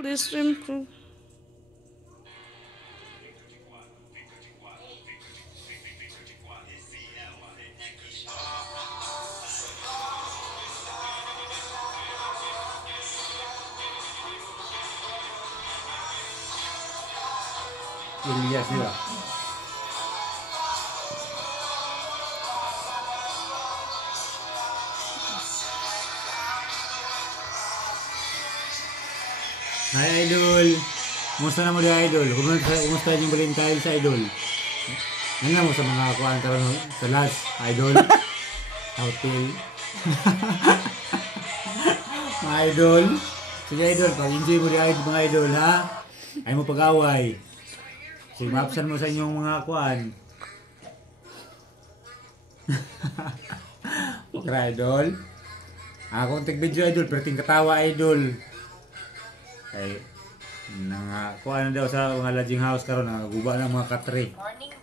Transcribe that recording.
This stream ko. Ilyas nila. Hi Idol! Kumusta na mo di Idol? Kumusta yung Valentine's Idol? Ano na mo sa mga kuhaan karon sa last Idol? Hotel. Mga Idol. Sige Idol, pag-enjoy mo di Idol mga Idol ha? Ay mo pag-away. Sige, mapsan mo sa inyong mga kuhaan. Okay Idol. Akong tig-video Idol, pero ting katawa Idol. Ay, kuha na daw sa mga lodging house karon, guba ng mga katre. Morning